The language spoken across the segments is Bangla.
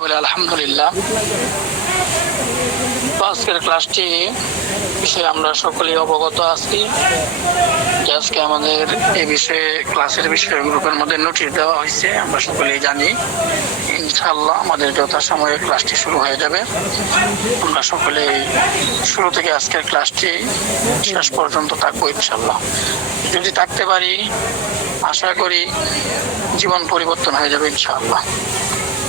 বলে আলহামদুলিল্লাহ। তো আজকের ক্লাসটি বিষয়ে আমরা সকলেই অবগত আছি যে আজকে আমাদের এই বিষয়ে ক্লাসের বিষয়ে গ্রুপের মধ্যে নোটিশ দেওয়া হয়েছে, আমরা সকলেই জানি। ইনশাআল্লাহ আমাদের যথাসময়ে ক্লাসটি শুরু হয়ে যাবে। আমরা সকলেই শুরু থেকে আজকের ক্লাসটি শেষ পর্যন্ত থাকবো ইনশাআল্লাহ। যদি থাকতে পারি আশা করি জীবন পরিবর্তন হয়ে যাবে ইনশাআল্লাহ।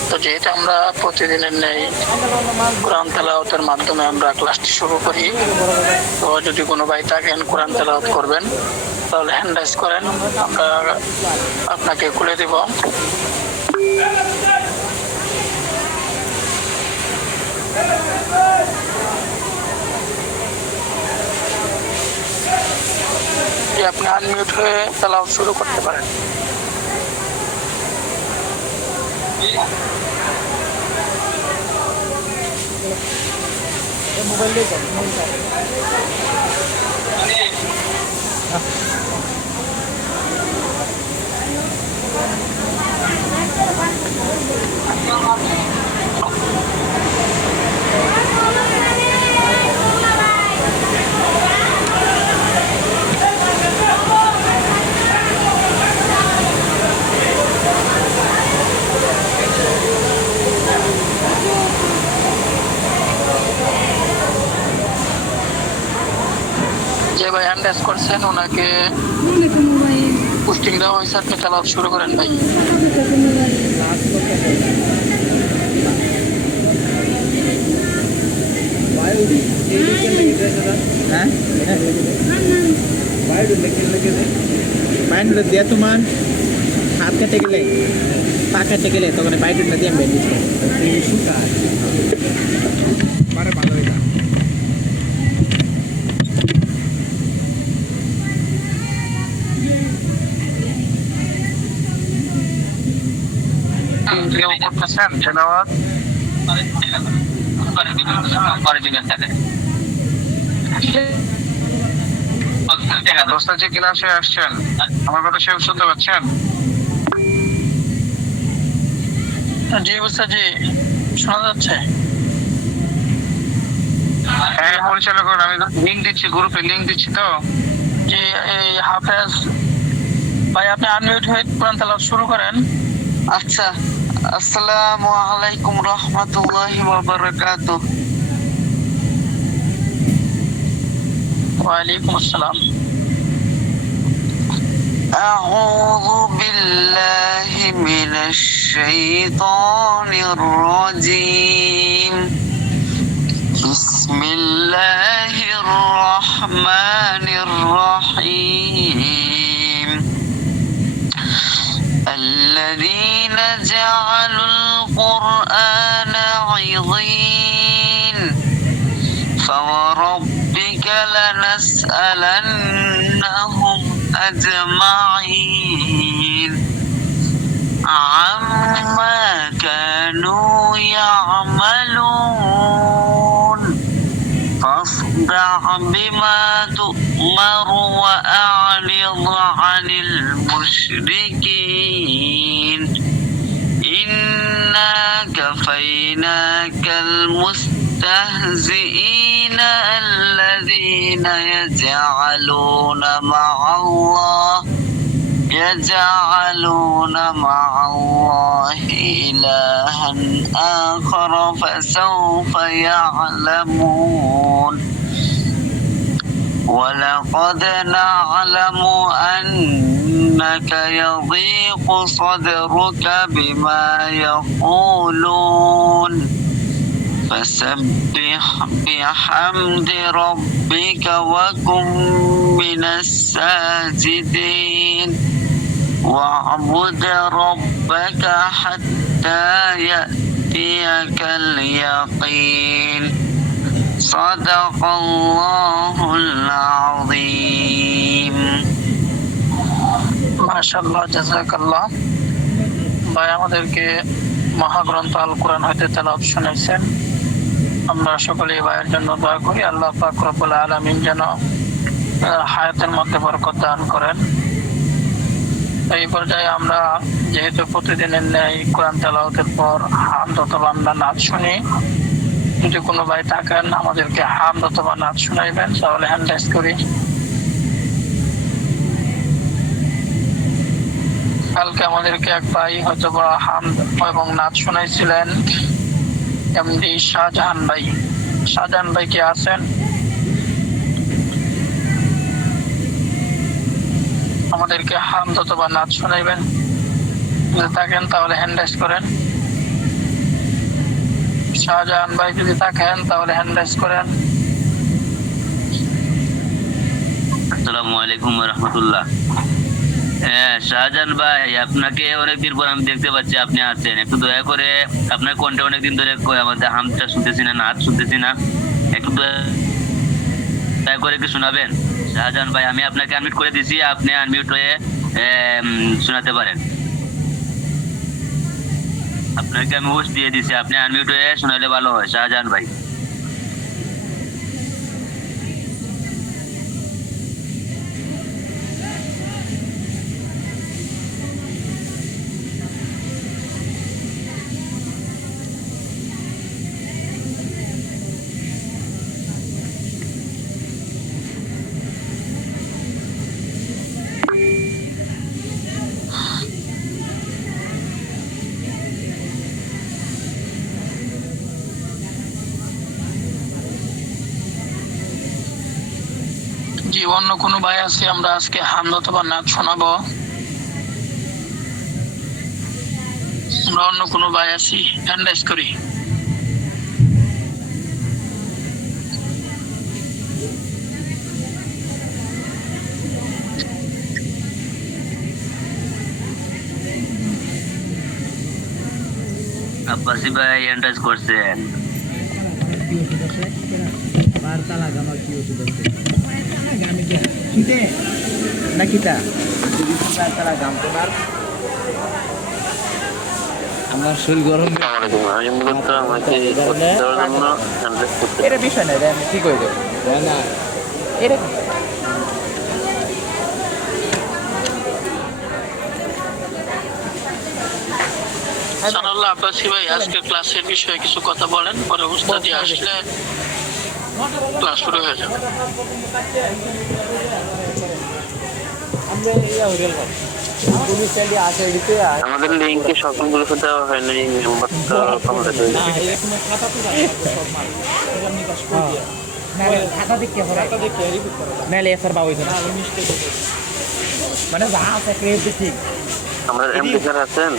তো যেহেতু আমরা প্রতিদিনের নেই কোরআন তেলাওয়াতের মাধ্যমে আমরা ক্লাসটি শুরু করি, তো যদি কোনো ভাই থাকেন কোরআন তেলাওয়াত করবেন তাহলে হ্যান্ড রাইজ করেন, আমরা আপনাকে খুলে দিব। আপনি আনমিউট হয়ে তেলাওয়াত শুরু করতে পারেন। মোবাইল দিয়ে যে ভাই হ্যান্ড রাইজ করছেন ওনাকে পোস্টিং দেওয়া হয়েছে, আপনি তেলাওয়াত শুরু করেন ভাই। দিয়া তোমার হাত কেটে গেলে পা কেটে গেলে তখন বাইরে দিয়ে আমি করতেছেন তেলাওয়াত দোস্তা যে ক্লাসে আসছেন আমার কথা সে শুনতে পাচ্ছেন? জি বুঝতে জি শোনা যাচ্ছে। হ্যাঁ পরিচালক আমি লিঙ্ক দিচ্ছি, গ্রুপে লিঙ্ক দিচ্ছি। তো জি এই হাফেজ ভাই আপনি আনমিউট হয়ে কোরআন তেলাওয়াত শুরু করেন। আচ্ছা, আসসালামু আলাইকুম রহমতুল্লাহি ওয়া বারাকাতুহু। ওয়ালাইকুম আসসালাম। আউযু বিল্লাহি মিনাশ শাইতানির রাজীম। বিসমিল্লাহির রহমানির রহিম। الذين جعلوا القرآن عضين فوربك لنسألنهم أجمعين عما كانوا يعملون فاصدع بما تؤمر وأعرض عن المشركين إنا كفيناك المستهزئين الذين يجعلون مع الله إلها آخر فسوف يعلمون ولقد نعلم أنك يضيق صدرك بما يقولون فسبح بحمد ربك وكن من الساجدين واعبد ربك حتى يأتيك اليقين صدق الله العظيم। মাশাআল্লাহ, জাযাকাল্লাহ। ভাই আমাদেরকে মহাগ্রন্থ আল কোরআন হইতে তেলাওয়াত শুনাইছেন। আমরা সকলেই ভাইয়ের জন্য দোয়া করি, আল্লাহ পাক রব্বুল আলামিন যেন হায়াতের মধ্যে বরকত দান করেন। এই পর্যায়ে আমরা যেহেতু প্রতিদিনের ন্যায় কোরআন তেলাওয়াতের পর হামদ অথবা আমরা নাচ শুনি, যদি কোনো ভাই থাকেন আমাদেরকে হামদ অথবা নাচ শুনাইবেন তাহলে হ্যান্ড রাইজ করি। কালকে আমাদেরকে এক ভাই হয়তোবা হামদ এবং নাচ শোনাইছিলেন, এমডি শাহজাহান ভাই। শাহজাহান ভাই কি আছেন? আমাদেরকে হামদ অথবা নাচ শোনাইবেন, যদি থাকেন তাহলে হ্যান্ড রাইজ করেন। শাহজাহান ভাই যদি থাকেন তাহলে হ্যান্ড রাইজ করেন। আসসালামু আলাইকুম রহমতুল্লাহ। হ্যাঁ শাহজাহান ভাই, আপনাকে অনেকদিন পর আমি দেখতে পাচ্ছি আপনি আছেন। একটু দয়া করে, আপনার কণ্ঠে অনেকদিন ধরে আমাদের হামটা শুনতেছি না, নাচ শুনতেছি না, একটু দয়া করে একটু শোনাবেন শাহজাহান ভাই। আমি আপনাকে আনমিউট করে দিছি, আপনি আনমিউট হয়ে শোনাতে পারেন। আপনাকে আমি হোস্ট দিয়ে দিছি, আপনি আনমিউট হয়ে শোনালে ভালো হয় শাহজাহান ভাই। জি, অন্য কোনো ভাই আছে? আমরা আজকে হামদ অথবা নাচ শোনাবো। আমরা অন্য কোনো ভাই আছি? হ্যান্ড রাইজ করি। আব্বাসি ভাই এন্টারেস্ট করছেন। আমার শরীর গরম। এটা বিষয় নাই, আমি ঠিক হয়ে যাবো না এটা। সানাউল্লাহ আব্বাসী ভাই, আজকে ক্লাসের বিষয়ে কিছু কথা বলেন, পরে উস্তাদি আসলে ক্লাস শুরু হয়ে যাবে। আমাদের লিঙ্কে সকলগুলো দেওয়া হয় নাই, মেম্বারটা কমপ্লিট হয়ে গেছে। মানে যা আছে ঠিক আমরা এমপি স্যার আছেন,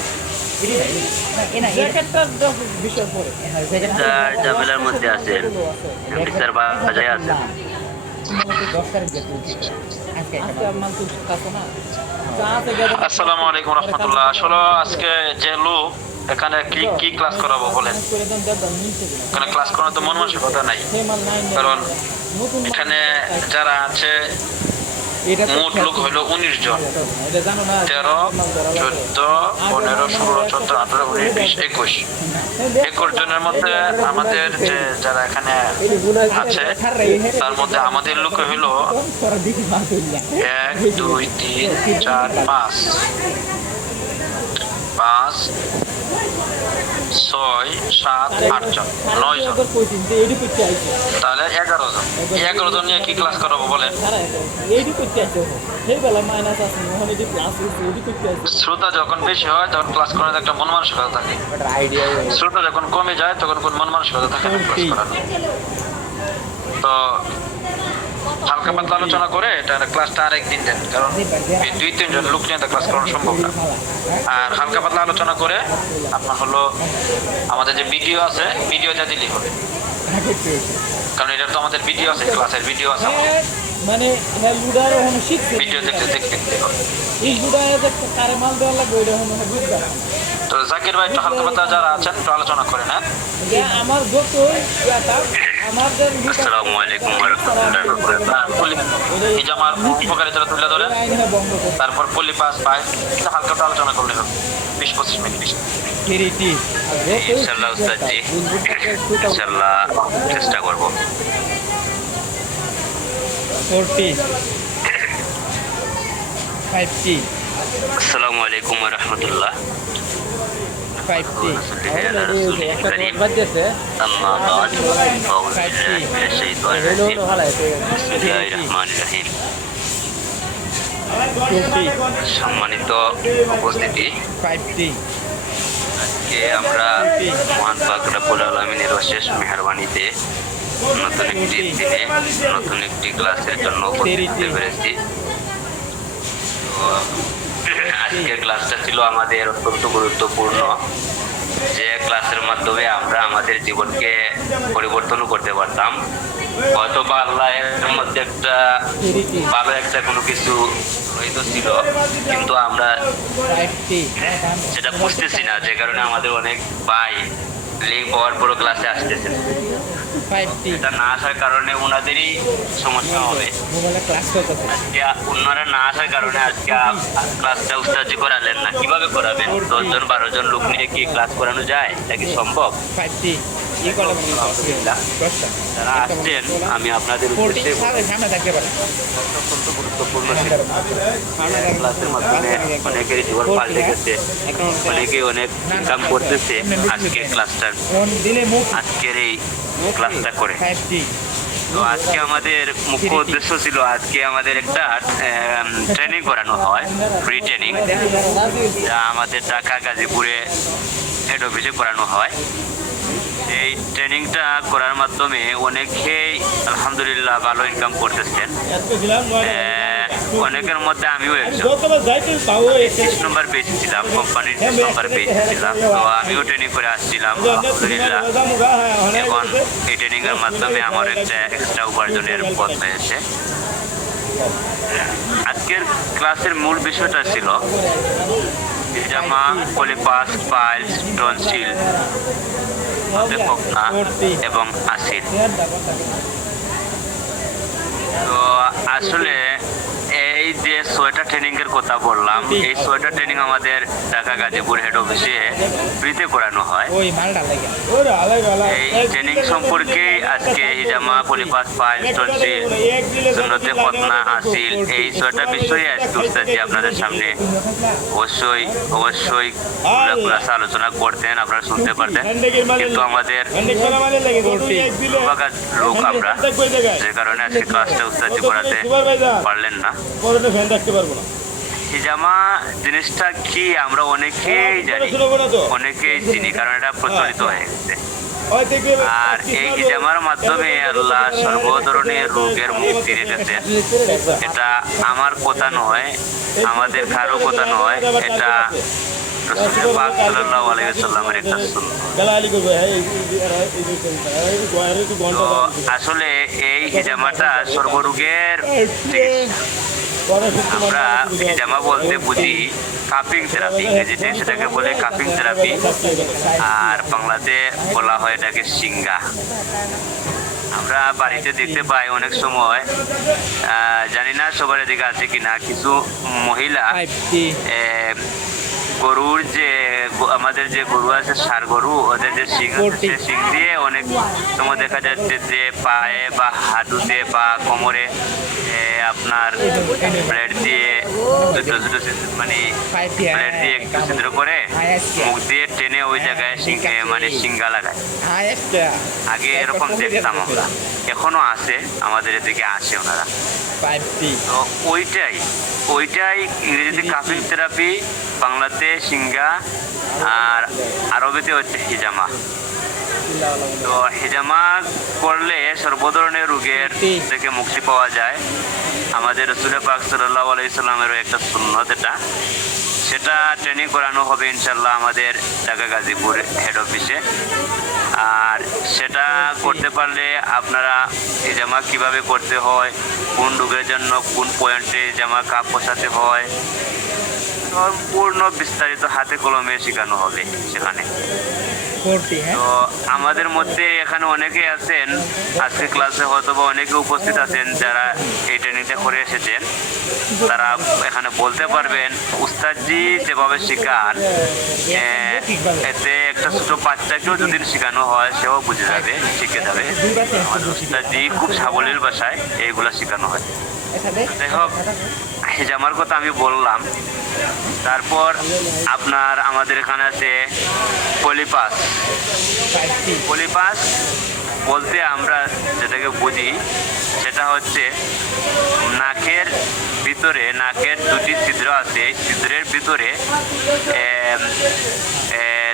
ঝামেলার মধ্যে আছেন, এমপি স্যার বাজায় আছেন। আসসালামু আলাইকুম রহমতুল্লাহ। আসলে আজকে যে লোক এখানে কি ক্লাস করাবো বলেন? এখানে ক্লাস করার তো মন মানসিকতা নাই, কারণ এখানে যারা আছে মোট লোক হইল 19 জন, 13, 14, 15, 16, 17, 18, 19, 20, 21 জনের মধ্যে আমাদের যে যারা এখানে আছে তার মধ্যে আমাদের লোক হইল 1, 2, 3, 4, 5, 6, 7, 8 জন, 9 জন, তাহলে 11 জন। 11 জন নিয়ে কি ক্লাস করাবো বলেন? শ্রোতা যখন বেশি হয় তখন ক্লাস করার একটা মন মানসিকতা থাকে, শ্রোতা যখন কমে যায় তখন কোন মন মানসিকতা থাকে না ক্লাস করানো। তো হালকা পাতলা আলোচনা করে এটা ক্লাসটা আরেকদিন দেন, কারণ 2-3 জন লোক নিয়ে ক্লাস করানো সম্ভব না। আর হালকা পাতলা আলোচনা করে আপনার হলো আমাদের যে ভিডিও আছে, ভিডিওটা দিলেই হবে, কারণ এটা তো আমাদের ভিডিও আছে, ক্লাসের ভিডিও আছে, মানে ভিডিও দেখতে দেখতে হবে। তো জাকির ভাই একটু হালকা পাতলা যারা আছেন একটু আলোচনা করেন। হ্যাঁ, আমার যত আসসালামু আলাইকুম ওয়া রাহমাতুল্লাহ। এই যে আমার উপকারিতা তুলে ধরেন, তারপর পল্লী পাস পাই, হালকা একটু আলোচনা করলে হবে 20-25 মিনিট। ইনশাআল্লাহ উস্তাদজি, ইনশাআল্লাহ চেষ্টা করব। 40, 50, আসসালামু আলাইকুম ওয়া রাহমাতুল্লাহ। 5T على رسوله الكريم أما بعد فأعوذ بالله من الشيطان الرجيم بسم الله الرحمن الرحيم। সম্মানিত উপস্থিতি, 5T আজকে আমরা মহান পাক রব্বুল আলামিনের অশেষ মেহেরবানিতে নতুন একটি দিনে নতুন একটি ক্লাসের জন্য উপস্থিত হতে পেরেছি। তো আজকের ক্লাসটা ছিল আমাদের অত্যন্ত গুরুত্বপূর্ণ, যে ক্লাসের মাধ্যমে আমরা আমাদের জীবনকে পরিবর্তন করতে পারতাম। অথবা আল্লাহ এর মধ্যে একটা ভালো একটা কোনো কিছু হয়তো ছিল, কিন্তু আমরা 5T সেটা বুঝতেছি না, যে কারণে আমাদের অনেক ভাই লিঙ্ক পাওয়ার পরও ক্লাসে আসতেছে না। 5T এটা না আসার কারণে ওনাদেরই সমস্যা হবে। মোবাইলে ক্লাস করতেছে। আজকে ওনারা না আসার কারণে আজকে ক্লাসটা উস্তাদি করালেন না। কিভাবে করাবেন? 10 জন 12 জন লোক নিয়ে কি ক্লাস করানো যায়? এটা কি সম্ভব? 5T ই করলে মনে আলহামদুলিল্লাহ, যারা আসছেন আমি আপনাদের উদ্দেশ্যে সামনে থাকতে পারে। অত্যন্ত গুরুত্বপূর্ণ ছিল। ক্লাসের মাধ্যমে অনেকের জীবন পাল্টে গেছে, অনেকে অনেক ইনকাম করতেছে আজকের ক্লাসটার, দিলে মুখ আজকের এই ক্লাসটা করে। 5T তো আজকে আমাদের মুখ্য উদ্দেশ্য ছিল, আজকে আমাদের একটা ট্রেনিং করানো হয়, ফ্রি ট্রেনিং, যা আমাদের ঢাকা গাজীপুরে হেড অফিসে করানো হয়। এই ট্রেনিংটা করার মাধ্যমে অনেকেই আলহামদুলিল্লাহ ভালো ইনকাম করতেছেন। অনেকের মধ্যে আমিও একজন। 6 নম্বর পেজে ছিলাম, কোম্পানির 6 নম্বর পেজে ছিলাম। তো আমিও ট্রেনিং করে আসছিলাম আলহামদুলিল্লাহ। এখন এই ট্রেনিং এর মাধ্যমে আমার একটা এক্সট্রা উপার্জনের পথ হয়েছে। আজকের ক্লাসের মূল বিষয়টা ছিল জামা, পলিপাস, পাইলস, টনসিল, ফোকনা এবং আসিল। তো আসলে এই যে 6টা ট্রেনিং এর কথা বললাম, এই 6টা ট্রেনিং আমাদের ঢাকা গাজীপুর হেড অফিসে ফ্রিতে করানো হয়। ওই মালটা লাগে এই ট্রেনিং সম্পর্কে আজকে হিজামা, পলিপাস, পাইলস, টনসিল, সুন্নতে ফতনা, আসিল, এই 6টা বিষয়ে আজকে উস্তাদি আপনাদের সামনে অবশ্যই খুলাসা আলোচনা করতেন, আপনারা শুনতে পারতেন। কিন্তু আমাদের লোক আমরা, যে কারণে আজকে ক্লাসটা উস্তাদি করাতে পারলেন না। হিজামা জিনিসটা কি আমরা অনেকেই জানি, অনেকেই চিনি, কারণ এটা প্রচলিত হয়ে গেছে। আর এই হিজামার মাধ্যমে আল্লাহ সর্ব ধরনের রোগের মুক্তি দিতেছেন। এটা আমার কথা নয়, আমাদের কারো কথা নয়, এটা রাসূল পাক সাল্লাল্লাহু আলাইহি ওয়াসাল্লামের একটা সুন্নাহ। তো আসলে এই হিজামাটা সর্বরোগের চিকিৎসা। আমরা হিজামা বলতে বুঝি কাপিং থেরাপি, ইংরেজিতে সেটাকে বলে কাপিং থেরাপি, আর বাংলাতে বলা হয় এটাকে সিঙ্গা। আমরা বাড়িতে দেখতে পাই অনেক সময়, জানি না সবার এদিকে আছে কিনা, কিছু মহিলা গরুর যে আমাদের যে গরু আছে ষাঁড় গরু, ওদের যে শিং আছে, সে শিং দিয়ে অনেক সময় দেখা যাচ্ছে যে পায়ে বা হাঁটুতে বা কোমরে আপনার ব্লেড দিয়ে মানে ব্লেড দিয়ে একটু ছিদ্র করে মুখ দিয়ে টেনে ওই জায়গায় মানে সিঙ্গা লাগায়। আগে এরকম দেখতাম আমরা, এখনো আছে, আমাদের এদিকে আসে ওনারা। তো ওইটাই ইংরেজিতে কাপিং থেরাপি, বাংলাতে সিঙ্গা, আর আরবিতে হচ্ছে হিজামা। তো হিজামা করলে সর্ব ধরনের রোগের থেকে মুক্তি পাওয়া যায়। আমাদের রাসূল পাক সাল্লাল্লাহু আলাইহি সাল্লামেরও একটা সুন্নাত এটা, সেটা ট্রেনিং করানো হবে ইনশাআল্লাহ আমাদের ঢাকা গাজীপুর হেড অফিসে। আর সেটা করতে পারলে আপনারা হিজামা কিভাবে করতে হয়, কোন রোগের জন্য কোন পয়েন্টে জামা কাপ বসাতে হয়, সম্পূর্ণ বিস্তারিত হাতে কলমে শেখানো হবে সেখানে। তো আমাদের মধ্যে এখানে অনেকে আছেন, আজকে ক্লাসে হয়তো বা অনেকে উপস্থিত আছেন যারা এই ট্রেনিংটা করে এসেছেন। তারা এখানে বলতে পারবেন উস্তাদজি যেভাবে শেখান, এতে একটা ছোট বাচ্চাকেও যদি শেখানো হয় সেও বুঝে যাবে, শিখে যাবে। আমাদের উস্তাদজি খুব সাবলীল ভাষায় এইগুলা শেখানো হয়। যাই হোক, হিজামার কথা আমি বললাম। তারপর আপনার আমাদের এখানে আছে পলিপাস। পলিপাস বলতে আমরা যেটাকে বুঝি সেটা হচ্ছে নাকের ভিতরে, নাকের দুটি ছিদ্র আছে, এই ছিদ্রের ভিতরে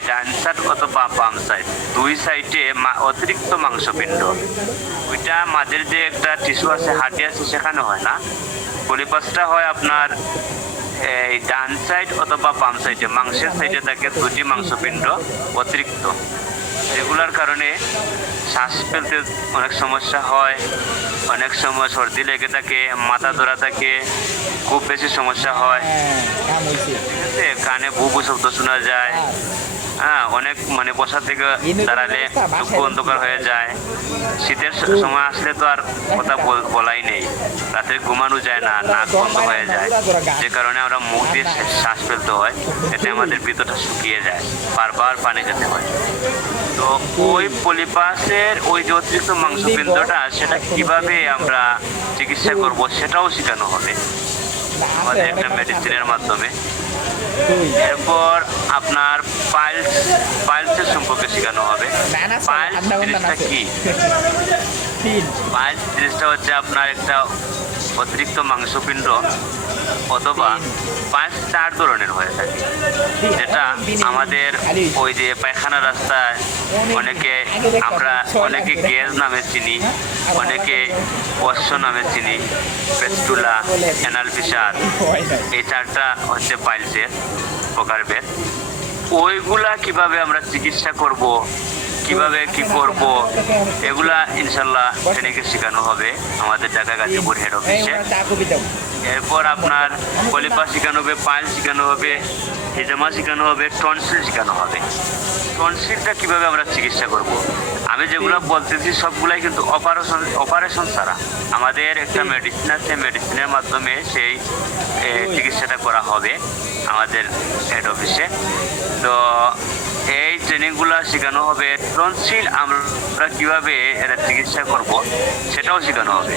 ডান সাইড অথবা বাম সাইড দুই সাইডে অতিরিক্ত মাংসপিণ্ড, ওইটা মাঝের যে একটা টিস্যু আছে, হাড্ডি আছে, সেখানে হয় না। পলিপাসটা হয় আপনার এই ডান সাইড অথবা বাম সাইডে, মাংসের সাইডে থাকে দুটি মাংসপিণ্ড অতিরিক্ত, যেগুলোর কারণে শ্বাস ফেলতে অনেক সমস্যা হয়, অনেক সময় সর্দি লেগে থাকে, মাথা ধরা থাকে, খুব বেশি সমস্যা হয়। ঠিক আছে, কানে ভু ভু শব্দ শোনা যায়, হ্যাঁ, অনেক মানে বসা থেকে দাঁড়ালে চক্ষু অন্ধকার হয়ে যায়। শীতের সময় আসলে তো আর কথা বলাই নেই, রাতে ঘুমানো যায় না, নাক বন্ধ হয়ে যায়, যে কারণে আমরা মুখ দিয়ে শ্বাস ফেলতে হয়, এতে আমাদের ভিতরটা শুকিয়ে যায়, বারবার পানি খেতে হয়। তো ওই পলিপাসের ওই যে অতিরিক্ত মাংসপিণ্ডটা, সেটা কিভাবে আমরা চিকিৎসা করব সেটাও শেখানো হবে আমাদের একটা মেডিসিনের মাধ্যমে। এরপর আপনার পাইলসের সম্পর্কে শেখানো হবে। পাইলস জিনিসটা কি? পাইলস জিনিসটা হচ্ছে আপনার একটা অতিরিক্ত মাংসপিণ্ড, অথবা পাইলস 4 ধরনের হয়ে থাকে, যেটা আমাদের ওই যে পায়খানা রাস্তায় অনেকে গ্যাস নামে চিনি, অনেকে অশ্ব নামে চিনি, পেস্টুলা, অ্যানাল ফিসার, এই 4টা হচ্ছে পাইলসের প্রকারভেদ। ওইগুলা কিভাবে আমরা চিকিৎসা করব, কিভাবে কি করব, এগুলা ইনশাল্লাহ ট্রেনিংয়ে শেখানো হবে আমাদের ঢাকা গাজীপুর হেড অফিসে। এরপর আপনার পলিপাস শেখানো হবে, পাইল শেখানো হবে, হিজামা শেখানো হবে, টনসিল শেখানো হবে। টনসিলটা কিভাবে আমরা চিকিৎসা করব, আমি যেগুলো বলতেছি সবগুলাই কিন্তু অপারেশন ছাড়া আমাদের একটা মেডিসিন আছে, মেডিসিনের মাধ্যমে সেই চিকিৎসাটা করা হবে আমাদের হেড অফিসে। তো এই ট্রেনিংগুলো শেখানো হবে। টনসিল আমরা কিভাবে এটা চিকিৎসা করব সেটাও শেখানো হবে।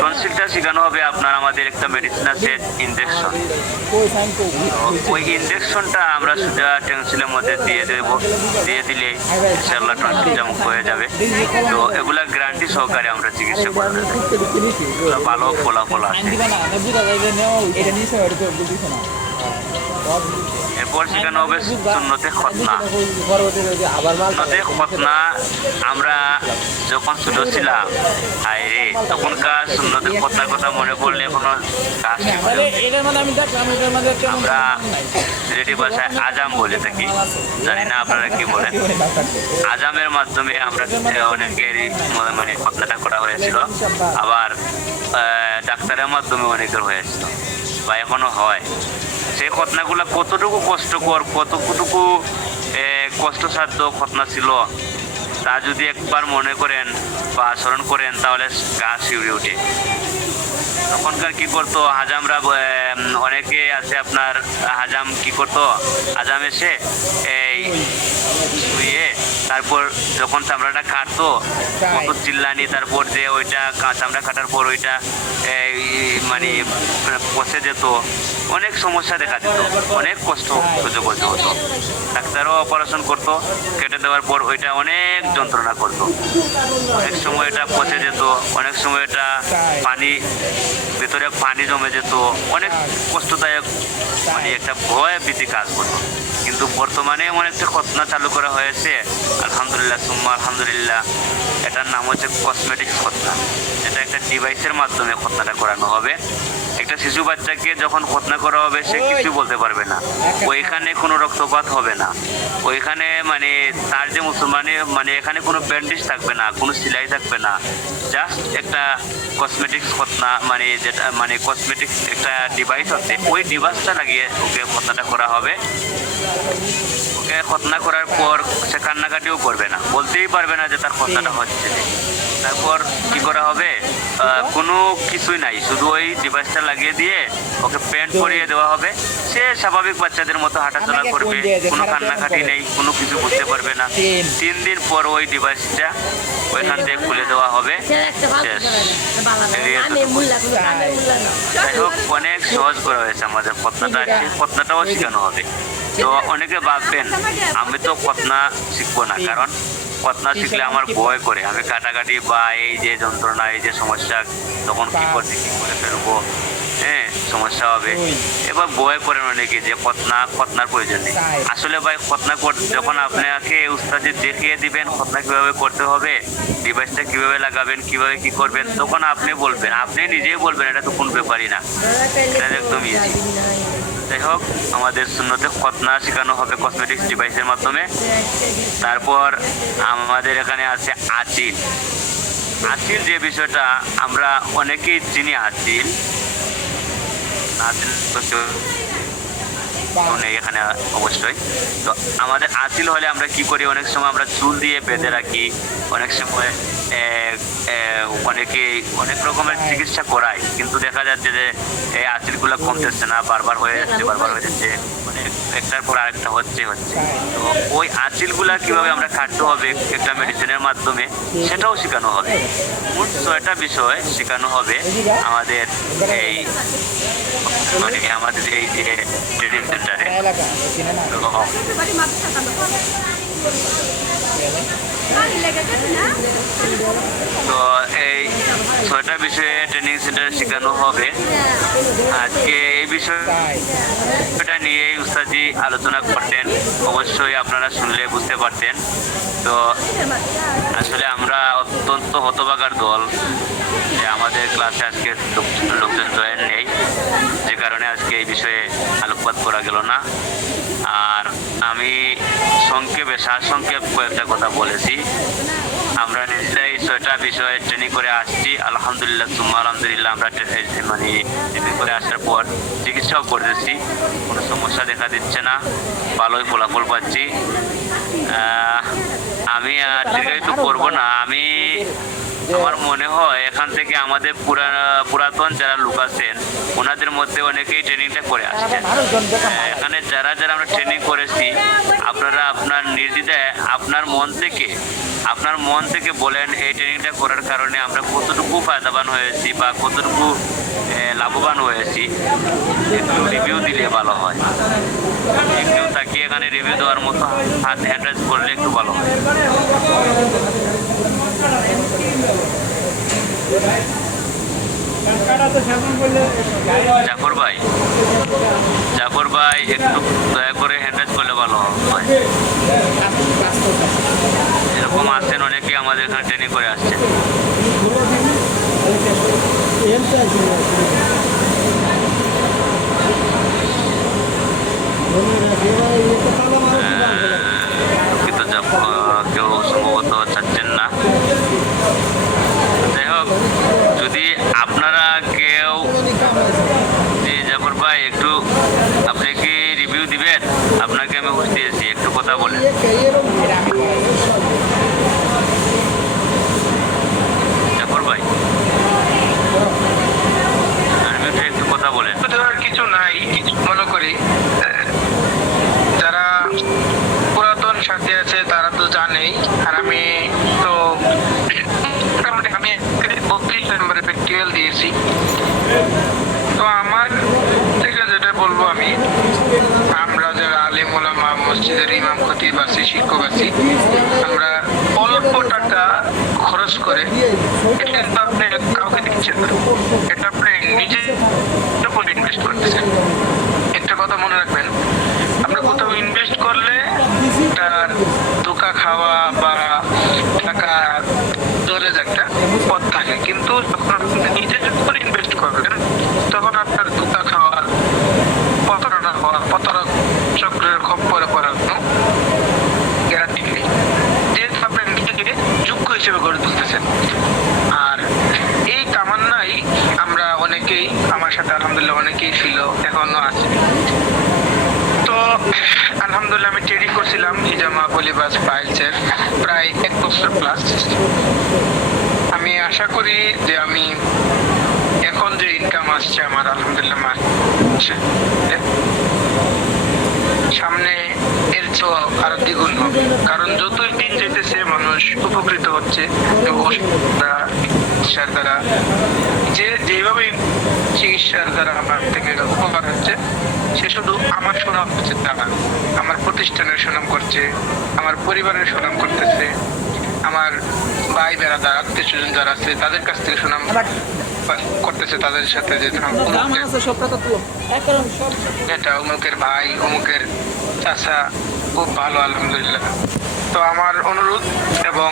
টনসিলটা শেখানো হবে আপনার আমাদের একটা মেডিসিন আছে ইনজেকশন, ওই ইনজেকশনটা আমরা সোজা টনসিলের মধ্যে দিয়ে দিলে ইনশাআল্লাহ টনসিলটা মুক্ত হয়ে যাবে। তো এগুলা গ্যারান্টি সহকারে আমরা চিকিৎসা করে দেবো, ভালো ফলাফল আছে। এরপর শেখানো হবে সুন্নতে খতনা। সুন্নতে খতনা আমরা যখন ছোট ছিলাম, আরে তখনকার সুন্নতে খতনার কথা মনে পড়লে কোনো কাজ আমরা রেডি ভাষায় আজাম বলে থাকি, জানি না আপনারা কি বলেন। আজামের মাধ্যমে আমরা অনেকেরই মানে খতনাটা করা হয়েছিল, আবার ডাক্তারের মাধ্যমে অনেকের হয়েছিল বা এখনো হয়। সেই খতনাগুলো কতটুকু কষ্টকর, কতটুকু কষ্টসাধ্য খতনা ছিল, তা যদি একবার মনে করেন বা স্মরণ করেন তাহলে গা শিউরে ওঠে। তখনকার কি করতো হাজামরা, অনেকে আছে আপনার হাজাম কি করতো, হাজাম এসে এই শুয়ে তারপর যখন চামড়াটা কাটতো কত চিল্লানি, তারপর যে ওইটা চামড়া কাটার পর ওইটা মানে পচে যেত, অনেক সমস্যা দেখা দিত, অনেক কষ্ট সহ্য করতে হতো। ডাক্তারও অপারেশন করতো, কেটে দেওয়ার পর ওইটা অনেক যন্ত্রণা করতো, অনেক সময় এটা পচে যেত, অনেক সময় এটা ভিতরে পানি জমে যেত, অনেক কষ্টদায়ক, মানে একটা ভয় ভীতি কাজ করতো। কিন্তু বর্তমানে এমন একটা খতনা চালু করা হয়েছে, আলহামদুলিল্লাহ সুম্মা আলহামদুলিল্লাহ, এটার নাম হচ্ছে কসমেটিক্স খতনা। এটা একটা ডিভাইসের মাধ্যমে খতনাটা করানো হবে। একটা শিশু বাচ্চাকে যখন খতনা করা হবে সে কিছু বলতে পারবে না, ওইখানে কোনো রক্তপাত হবে না, ওইখানে মানে তার যে মুসলমানে মানে এখানে কোনো ব্যান্ডেজ থাকবে না, কোনো সেলাই থাকবে না, জাস্ট একটা কসমেটিক্স খতনা, মানে যেটা মানে কসমেটিক্স একটা ডিভাইস আছে, ওই ডিভাইসটা লাগিয়ে ওকে খতনাটা করা হবে। ওকে খতনা করার পর সে কান্নাকাটিও করবে না, বলতেই পারবে না যে তার খতনাটা হচ্ছে। তারপর কি করা হবে, কোনো কিছুই নাই, শুধু ওই ডিভাইসটা লাগিয়ে দিয়ে ওকে প্যান্ট পরিয়ে দেওয়া হবে। সে স্বাভাবিক বাচ্চাদের মতো হাঁটাচলা আমাকে করবে, কোন দিয়ে দে, কোনো খারাপ কান্নাকাটি করে। নেই, কোনো কিছু বুঝতে পারবে না। 3 দিন পর ওই ডিভাইসটা ওইখান থেকে খুলে দেওয়া হবে। শেষ। যাই হোক, অনেক সহজ করা হয়েছে আমাদের খতনাটা, সেই খতনাটাও শেখানো হবে। তো অনেকে ভাববেন আমি তো খতনা শিখবো না, কারণ খতনা শিখলে আমার ভয় করে, আমি কাটাকাটি বা এই যে যন্ত্রণা, এই যে সমস্যা, তখন কি করতে কি করে ফেলবো, হ্যাঁ সমস্যা হবে। এবার ভয় করেন অনেকে যে খতনার প্রয়োজন নেই। আসলে ভাই খতনা যখন আপনাকে উস্তাদি দেখিয়ে দিবেন খতনা কিভাবে করতে হবে, ডিভাইসটা কিভাবে লাগাবেন, কিভাবে কি করবেন, তখন আপনি বলবেন, আপনি নিজেই বলবেন এটা তো কোনো ব্যাপারই না, এটা একদম ইজি। যাই হোক, আমাদের সুন্নতে খতনা শেখানো হবে কসমেটিক্স ডিভাইসের মাধ্যমে। তারপর আমাদের এখানে আছে আচিল। আচিল যে বিষয়টা আমরা অনেকেই চিনি, আচিল নেই এখানে অবশ্যই। তো আমাদের আচিল হলে আমরা কি করি, অনেক সময় আমরা চুল দিয়ে বেঁধে রাখি, অনেক সময় অনেকে অনেক রকমের চিকিৎসা করায়, কিন্তু দেখা যাচ্ছে যে এই আচিলগুলো কমতেছে না, বারবার হয়ে যাচ্ছে, মানে একটার পর আরেকটা হচ্ছে। তো ওই আচিলগুলা কিভাবে আমরা কাটতে হবে একটা মেডিসিনের মাধ্যমে, সেটাও শেখানো হবে। মোট 6টা বিষয় শেখানো হবে আমাদের এই আমাদের এই যে ট্রেনিং সেন্টারে। তো এই 6টা বিষয়ে ট্রেনিং সেন্টারে শেখানো হবে। আজকে এই বিষয়টা নিয়ে উস্তাদজি আলোচনা করতেন, অবশ্যই আপনারা শুনলে বুঝতে পারতেন। তো আসলে আমরা অত্যন্ত হতভাগার দল যে আমাদের ক্লাসে আজকে লোকজন জয়েন নেই, যে কারণে আজকে এই বিষয়ে আলোকপাত করা গেল না। আর আমি সারসংক্ষেপ কয়েকটা কথা বলেছি। আমরা নিজেরাই 6টা বিষয়ে ট্রেনিং করে আসছি, আলহামদুলিল্লাহ আলহামদুলিল্লাহ। আমরা মানে ট্রেনিং করে আসার পর চিকিৎসাও করতেছি, কোনো সমস্যা দেখা দিচ্ছে না, ভালোই ফলাফল পাচ্ছি। আমি দীর্ঘায়িত করবো না। আমার মনে হয় এখান থেকে আমাদের পুরাতন যারা লোক আছেন ওনাদের মধ্যে অনেকেই ট্রেনিংটা করে আসছেন। এখানে যারা আমরা ট্রেনিং করেছি, আপনারা আপনার নির্দ্বিধায় আপনার মন থেকে বলেন এই ট্রেনিংটা করার কারণে আমরা কতটুকু ফায়দাবান হয়েছি বা কতটুকু লাভবান হয়েছি, একটু রিভিউ দিলে ভালো হয়। কেউ তাকিয়ে এখানে রিভিউ দেওয়ার মতো হাত হ্যান্ডরাইজ করলে একটু ভালো হয়। জাফর ভাই একটু দয়া করে হ্যান্ডরাইজ করলে ভালো হয়। এরকম আসছেন অনেকেই আমাদের এখানে ট্রেনিং করে আসছেন। কেউ সম্ভবত চাচ্ছেন না। যাই হোক, যদি আপনারা কেউ জাফর ভাই একটু আপনি কি রিভিউ দিবেন? আপনাকে আমি বুঝতেছি, একটু কথা বলেন। জাফর ভাই একটু কথা বলেন। কিছু নাই, মনে করি যারা পুরাতন সাথী আছে তারা তো জানেই। আর আমি তো মোটামুটি আমি 32 নম্বরে প্র্যাকটিক্যাল দিয়েছি। তো আমার থেকে যেটা বলবো, আমরা যারা আলেম ওলামা, মসজিদের ইমাম খতিব আছি, শিক্ষক আছি, আমরা অল্প টাকা খরচ করে, এটা কিন্তু আপনি কাউকে দিচ্ছেন না, এটা আপনি নিজে উপর ইনভেস্ট করতেছেন। একটা কথা মনে রাখবেন, আপনি কোথাও ইনভেস্ট করলে তার ধোকা খাওয়া বা টাকা ধরে একটা পথ থাকে, কিন্তু যখন আপনি নিজের উপর ইনভেস্ট করবেন তখন আপনার ধোকা খাওয়ার, প্রতারণা হওয়ার, প্রতারক চক্রের খপ্পরে পড়ার কোনো গ্যারান্টি নেই, যেহেতু আপনি নিজেকে যোগ্য হিসেবে গড়ে তুলতেছেন। আর এই তামান্নাই আমরা অনেকেই, আমার সাথে আলহামদুলিল্লাহ অনেকেই ছিল, এখনো আছে। তো আলহামদুলিল্লাহ আমি ট্রেনিং করছিলাম হিজামা, পলিবাস, পাইলসের প্রায় 1 বছর প্লাস। আশা করি যে আমি এখন যে ইনকাম আসছে আমার আলহামদুলিল্লাহ মাসে, সামনে এর চেয়েও আরো দ্বিগুণ হবে। কারণ যতই দিন যেতেছে মানুষ উপকৃত হচ্ছে চিকিৎসার দ্বারা, যেভাবে চিকিৎসার দ্বারা আমার থেকে উপকার হচ্ছে, সে শুধু আমার সুনাম হচ্ছে তা না, আমার প্রতিষ্ঠানের সুনাম করছে, আমার পরিবারের সুনাম করতেছে, আমার ভাই বেড়াদার আত্মীয় স্বজন যারা আছে তাদের কাছ থেকে সুনাম করতেছে, তাদের সাথে যে এটা অমুকের ভাই, অমুকের চাচা, খুব ভালো আলহামদুলিল্লাহ। তো আমার অনুরোধ এবং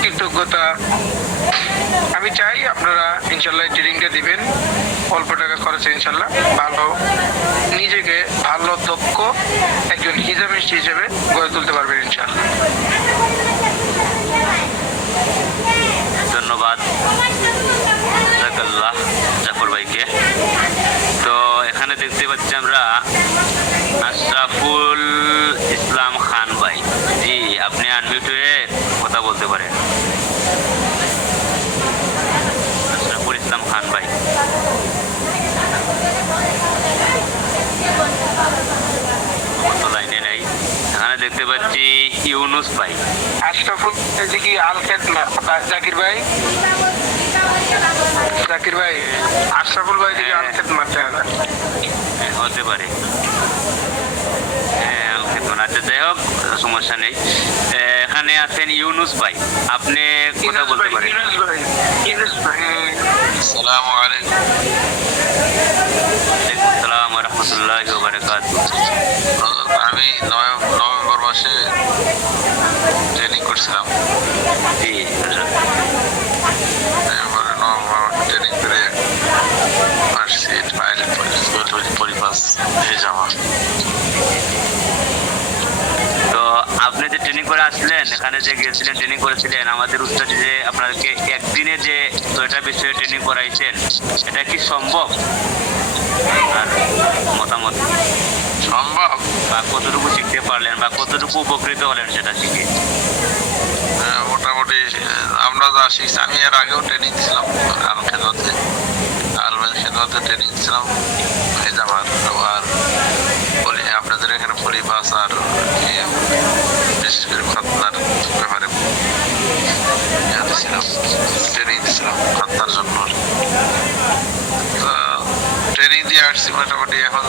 কৃতজ্ঞতা, আমি চাই আপনারা ইনশাল্লাহ ট্রেনিংটা দিবেন, অল্প টাকা খরচে ইনশাল্লাহ ভালো, নিজেকে ভালো দক্ষ একজন হিজামিস্ট হিসেবে গড়ে তুলতে পারবেন ইনশাল্লাহ। ধন্যবাদ জাযাকাল্লাহ জাফর ভাইকে। তো এখানে দেখতে পাচ্ছি আমরা আশরাফুল ইসলাম খান ভাই। জি, আপনি আনমিউট হয়ে কথা বলতে পারেন। আশরাফুল ইসলাম খান ভাই, লাইনে নেই। এখানে দেখতে পাচ্ছি ইউনুস ভাই। আশরাফুল কি আল খেদমত জাকির ভাই, জাকির ভাই আশরাফুল ভাই থেকে আল খেদমত হতে পারে, হ্যাঁ আল খেদমত। আচ্ছা, যাই হোক, সমস্যা নেই। এখানে আছেন ইউনুস ভাই, আপনি কথা বলতে পারেন। আসসালামু আলাইকুম। আসসালামু আলাইকুম রাহমাতুল্লাহি ওয়া বারাকাতুহু। আমি নভেম্বর মাসে ট্রেনিং করছিলাম। জি, নভেম্বর ট্রেনিং করে আসছি পরিপাস হিজামা। তো আপনি যে ট্রেনিং করে আসলেন, এখানে যে গিয়েছিলেন ট্রেনিং করেছিলেন, আমাদের উস্তাদ যে আপনাদেরকে একদিনে যে 6টা বিষয়ে ট্রেনিং করাইছেন, এটা কি সম্ভব? আর মতামত সম্ভব, বা কতটুকু শিখতে পারলেন বা কতটুকু উপকৃত হলেন সেটা শিখে? মোটামুটি আমরা যা শিখছি, আমি এর আগেও ট্রেনিং দিছিলাম আল খেদমতে ট্রেনিং দিছিলাম হিজামার। আর বলি আপনাদের এখানে পরিবাস আর বিশেষ করে খতনার ব্যাপারে ট্রেনিং দিছিলাম খতনার জন্য। ট্রেনিং দিয়ে আসছি, মোটামুটি এখন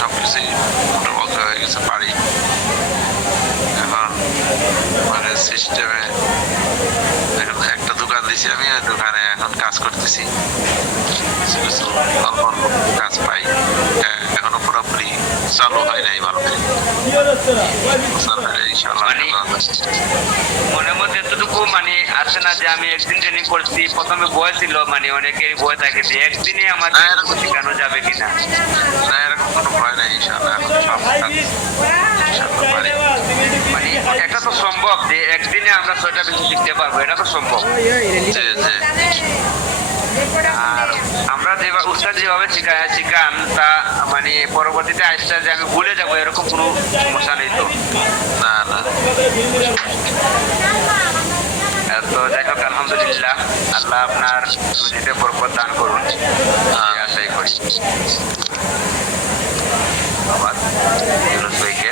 সবকিছুই মোটামুটি হয়ে গেছে, পারি এখন মানে সিস্টেমে। এখন একটা দোকান দিছি আমি, ওই দোকানে এখন কাজ করতেছি, কিছু কিছু অল্প অল্প কাজ পাই, এখনো পুরোপুরি চালু হয় নাই ভালো করে। ইনশাআল্লাহ মনের মধ্যে এতটুকু মানে আছে না যে আমি একদিন ট্রেনিং করছি, প্রথমে ভয় ছিল, মানে অনেকের ভয় থাকে যে একদিনে আমার শেখানো যাবে কিনা। না, এরকম কোনো ভয় নেই ইনশাআল্লাহ, এখন সব কাজ ইনশাআল্লাহ পারি। মানে এটা তো সম্ভব যে একদিনে আমরা 6টা বিষয় শিখতে পারবো, এটা তো সম্ভব। জি জি। আর আমরা যেভাবে উস্তাদ যেভাবে শিখান তা মানে পরবর্তীতে আসতে যে আমি ভুলে যাবো এরকম কোনো সমস্যা নেই তো? না না। তো যাই হোক, আলহামদুলিল্লাহ, আল্লাহ আপনার রুজিতে বরকত দান করুন, আশাই করি। ধন্যবাদ ইউনুস ভাইকে।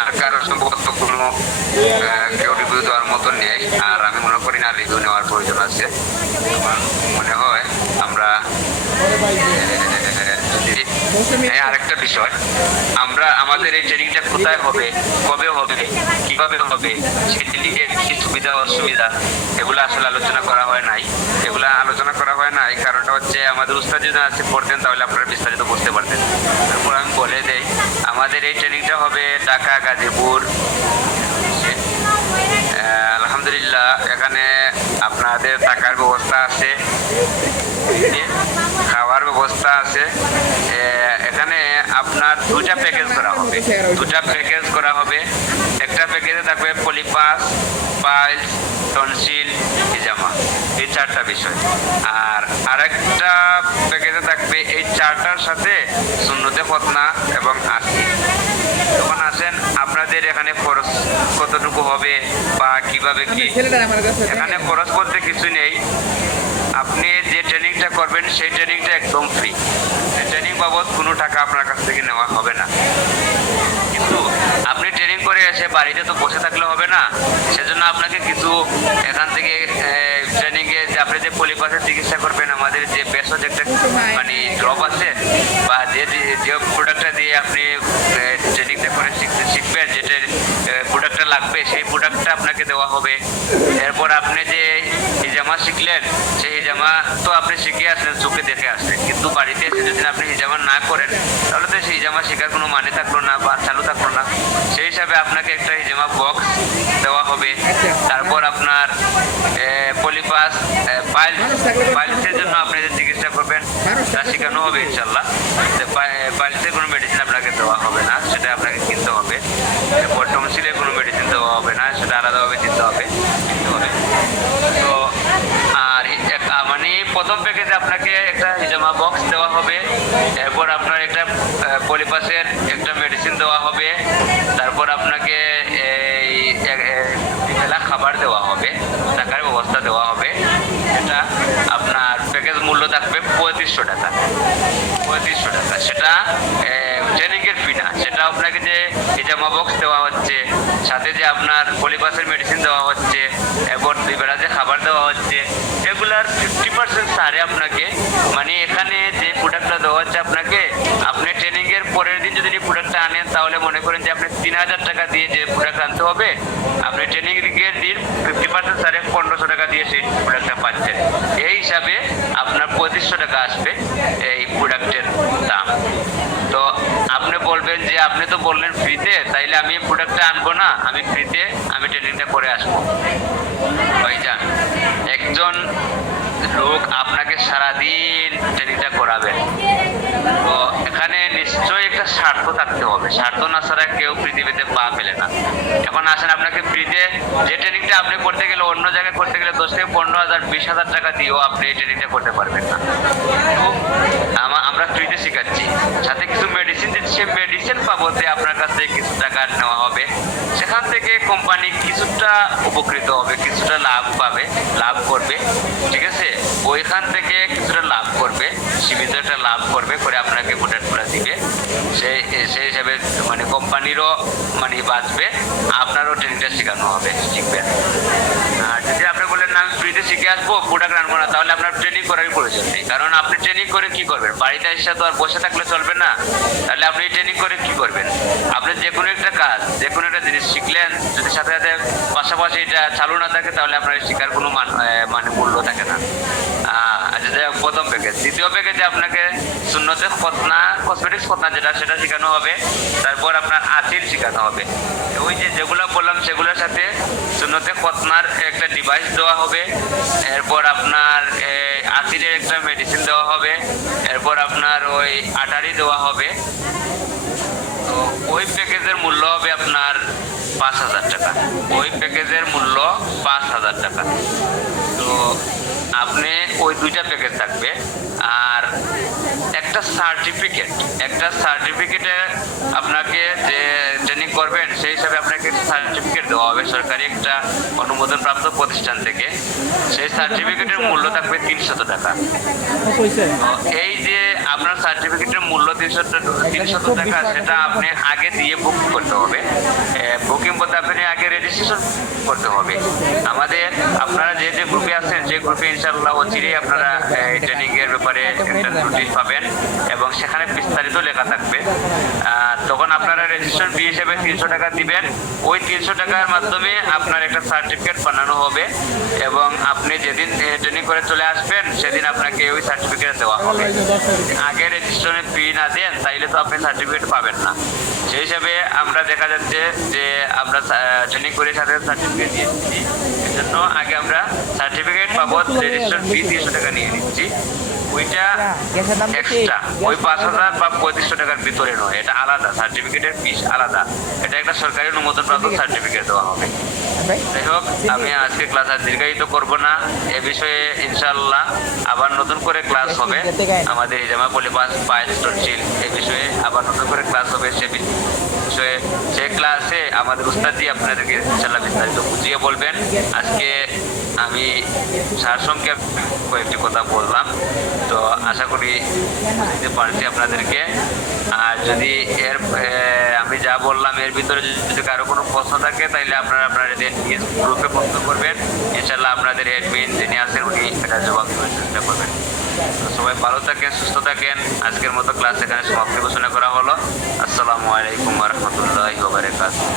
আর কারো সম্ভবত কোনো কেউ রিভিউ দেওয়ার মতো নেই, আর আমি মনে করি না রিভিউ নেওয়ার প্রয়োজন আছে। আমার মনে হয় আমরা আরেকটা বিষয়, আমরা আমাদের এই ট্রেনিংটা কোথায় হবে, কবে হবে, কিভাবে হবে, সেই ট্রেনিংয়ের কি সুবিধা অসুবিধা, এগুলো আসলে আলোচনা করা হয় নাই। কারণটা হচ্ছে আমাদের উস্তাদ যদি আছে পড়তেন তাহলে আপনারা বিস্তারিত বুঝতে পারতেন। তারপর আমি বলে দেই, আমাদের এই ট্রেনিংটা হবে ঢাকা গাজীপুর। আলহামদুলিল্লাহ, এখানে আপনাদের থাকার ব্যবস্থা আছে, খাওয়ার ব্যবস্থা আছে। এখানে আপনার 2টা প্যাকেজ করা হবে। একটা প্যাকেজে থাকবে পলিপাস, পাইলস, টনসিল, হিজামা। এই 4টা বিষয়। আর আরেকটা প্যাকেজে থাকবে এই 4টার সাথে সুন্নতে খতনা এবং আসি। তখন আসেন আপনাদের এখানে খরচ কতটুকু হবে বা কিভাবে কি, এখানে খরচ বলতে কিছু নেই। আপনি যে ট্রেনিংটা করবেন সেই ট্রেনিংটা একদম ফ্রি। ট্রেনিং বাবদ কোনো টাকা আপনার কাছ থেকে নেওয়া হবে না। কিন্তু আপনি ট্রেনিং করে এসে বাড়িতে তো বসে থাকলে হবে না, সেজন্য আপনাকে কিছু এখান থেকে ট্রেনিংয়ে যে আপনি যে পলিপাসের চিকিৎসা করবেন, আমাদের যে ভেষজ একটা মানে ড্রপ আছে বা যে প্রোডাক্টটা দিয়ে আপনি ট্রেনিংটা করে শিখবেন, যেটা প্রোডাক্টটা লাগবে সেই প্রোডাক্টটা আপনাকে দেওয়া হবে। এরপর আপনি যে হিজামা শিখলেন সেই হিজামা তো আপনি শিখে আসলেন, চোখে দেখে আসলেন, কিন্তু বাড়িতে এসে যদি আপনি হিজামা না করেন তাহলে তো সেই হিজামা শেখার কোনো মানে থাকলো না বা চালু থাকলো না। সেই হিসাবে আপনাকে একটা হিজামা বক্স দেওয়া হবে। তারপর আপনার পলিপাস পাইলসের জন্য আপনি যে চিকিৎসা করবেন তা শেখানো হবে ইনশাল্লাহ। পাইলসের কোনো মেডিসিন আপনাকে দেওয়া হবে না, সেটা আপনাকে কিনতে হবে। এরপর টনসিলের কোনো মেডিসিন দেওয়া হবে না, সেটা আলাদাভাবে কিনতে হবে। তো আর মানে প্রথম প্যাকেজে আপনাকে একটা হিজামা বক্স দেওয়া হবে, এরপর আপনার একটা পলিপাসের একটা মেডিসিন দেওয়া হবে, তারপর আপনাকে বেলা খাবার দেওয়া হবে, টাকার ব্যবস্থা দেওয়া হবে। এটা আপনার প্যাকেজ মূল্য থাকবে 3500 টাকা। 3500 টাকা সেটা ট্রেনিং এর ফি না, সেটা আপনাকে যে হিজামা বক্স দেওয়া হচ্ছে, সাথে যে আপনার পলিপাসের মেডিসিন দেওয়া হচ্ছে, এরপর দুই বেলা যে খাবার দেওয়া হচ্ছে, এগুলার 50% ছাড়ে আপনাকে, মানে এখানে যে প্রোডাক্টটা দেওয়া হচ্ছে আপনাকে, আপনি ট্রেনিং এর পরের দিন যদি প্রোডাক্টটা আনেন তাহলে মনে করেন যে আপনি 3000 টাকা দিয়ে যে প্রোডাক্ট আনতে হবে, আপনি ট্রেনিং এর দিন 50% ছাড়ে 1500 টাকা দিয়ে সেই প্রোডাক্টটা পাচ্ছেন। এই হিসাবে আপনার 2500 টাকা আসবে এই প্রোডাক্টের দাম। তো আপনি বলবেন যে আপনি তো বললেন ফ্রিতে, তাইলে আমি প্রোডাক্টটা আনবো না, আমি ফ্রিতে আমি ট্রেনিংটা করে আসবো। ভাইজান, একজন লোক আপনাকে সারাদিন ট্রেনিংটা করাবেন, তো এখানে নিশ্চয়ই একটা স্বার্থ থাকতে হবে। স্বার্থ না ছাড়া কেউ পৃথিবীতে পা ফেলে না। এখন আসেন আপনাকে ফ্রিতে যে ট্রেনিংটা আপনি করতে গেলে, অন্য জায়গায় করতে গেলে 10 থেকে 15,000 20,000 টাকা দিয়েও আপনি এই ট্রেনিংটা করতে পারবেন না। কিন্তু আমরা ফ্রিতে শেখাচ্ছি, সাথে কিছু মেডিসিন দিচ্ছি, সেই মেডিসিন বাবদে আপনার কাছ থেকে কিছু টাকা নেওয়া হবে। সেখান থেকে কোম্পানি কিছুটা উপকৃত হবে, কিছুটা লাভ করবে, ঠিক আছে? ওইখান থেকে কিছুটা লাভ করবে, সীমিত একটা লাভ করবে করে আপনাকে প্রোডাক্টগুলো দিবে। সেই হিসাবে মানে কোম্পানিরও মানে বাঁচবে, আপনারও ট্রেনিংটা শেখানো হবে, শিখবেন। আর যদি আপনি বলেন না আমি ফ্রিতে শিখে আসবো, প্রোডাক্ট আনবো না, তাহলে আপনার ট্রেনিং করারই প্রয়োজন নেই। কারণ আপনি ট্রেনিং করে কি করবেন? বাড়িতে এসে তো আর বসে থাকলে চলবে না। তাহলে আপনি ট্রেনিং করে কি করবেন? আপনি যে কোনো একটা কাজ, যে কোনো একটা জিনিস শিখলেন, যদি সাথে সাথে পাশাপাশি এটা চালু না থাকে তাহলে আপনার শেখার কোনো মানে মূল্য থাকে না। প্রথম প্যাকেজ। দ্বিতীয় প্যাকেজে আপনাকে সুন্নতে খতনা, কসমেটিক্স খতনা যেটা, সেটা শেখানো হবে। তারপর আপনার আসিল শেখানো হবে। ওই যেগুলো বললাম সেগুলোর সাথে সুন্নতে খতনার একটা ডিভাইস দেওয়া হবে। এরপর আপনার আসিলের একটা মেডিসিন দেওয়া হবে। এরপর আপনার ওই আটারি দেওয়া হবে। তো ওই প্যাকেজের মূল্য হবে আপনার 5,000 টাকা। ওই প্যাকেজের মূল্য 5,000 টাকা। তো আপনি ওই দুইটা প্যাকেজ থাকবে। আর একটা সার্টিফিকেটে আপনাকে যে ট্রেনিং করবেন সেই হিসাবে আপনাকে সার্টিফিকেট দেওয়া হবে সরকারি একটা অনুমোদন প্রাপ্ত প্রতিষ্ঠান থেকে। সেই সার্টিফিকেটের মূল্য থাকবে 300 টাকা। এই যে আপনার সার্টিফিকেটের মূল্য 300 টাকা, সেটা আপনি আগে দিয়ে বুকিং করতে হবে। বুকিং বলতে আপনি আগে রেজিস্ট্রেশন করতে হবে। আপনারা যে গ্রুপে আছেন, যে গ্রুপে ইনশাআল্লাহ অচিরেই আপনারা ট্রেনিং এর ব্যাপারে একটা নোটিশ পাবেন এবং সেখানে বিস্তারিত লেখা থাকবে। তখন আপনারা রেজিস্ট্রেশন ফি হিসেবে 300 টাকা দিবেন। ওই 300 টাকার মাধ্যমে আপনার একটা সার্টিফিকেট বানানো হবে এবং আপনি যেদিন ট্রেনিং করে চলে আসবেন সেদিন আপনাকে ওই সার্টিফিকেট দেওয়া হবে। আগে রেজিস্ট্রেশনের ফি না দেন তাইলে তো আপনি সার্টিফিকেট পাবেন না। সেই হিসাবে আমরা দেখা যাচ্ছে যে আমরা ট্রেনিং করে সাথে সার্টিফিকেট দিয়ে দিচ্ছি। এজন্য আগে আমরা সার্টিফিকেট বাবদ রেজিস্ট্রেশন ফি 300 টাকা নিয়ে নিচ্ছি। ওইটা গ্যাসের দাম বেশি এক্সট্রা, ওই 5,000 বা 3500 টাকার ভিতরে নয়, এটা আলাদা, সার্টিফিকেটের ফিস আলাদা, এটা একটা সরকারি অনুমোদন প্রাপ্ত সার্টিফিকেট দেওয়া হবে। ভাই যাই হোক, আমি আজকে ক্লাস আর দীর্ঘায়িত করব না, এ বিষয়ে ইনশাআল্লাহ আবার নতুন করে ক্লাস হবে আমাদের জামা পলিপাস পাইল স্টোরশিল, এই বিষয়ে আবার নতুন করে ক্লাস হবে। সে বিষয়ে সে ক্লাসে আমাদের উস্তাদি আপনাদেরকে ইনশাআল্লাহ বিস্তারিত বুঝিয়ে বলবেন। আজকে আমি সারসংক্ষেপ কয়েকটি কথা বললাম, তো আশা করি বুঝতে পারছি আপনাদেরকে। আর যদি আমি যা বললাম এর ভিতরে যদি কারো কোনো প্রশ্ন থাকে তাহলে আপনারা আপনাদের নিজ গ্রুপে প্রশ্ন করবেন, ইনশাল্লাহ আপনাদের অ্যাডমিন যিনি আছেন উনি এটা জবাব দেওয়ার চেষ্টা করবেন। তো সবাই ভালো থাকেন, সুস্থ থাকেন। আজকের মতো ক্লাস এখানে সমাপ্তি ঘোষণা করা হলো। আসসালামু আলাইকুম ওয়া রাহমাতুল্লাহি ওয়া বারাকাতুহু।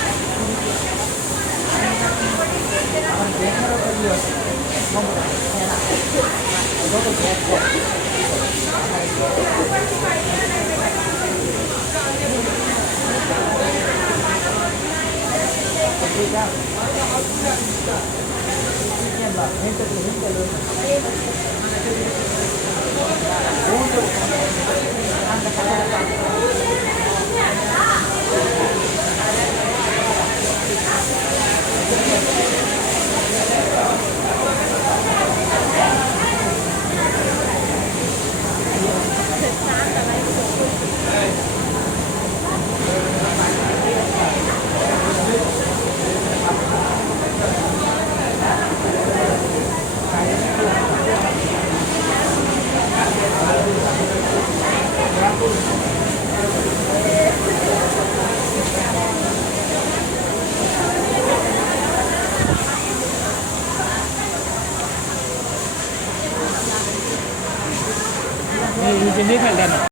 এই যে নিয়ে ফেললেন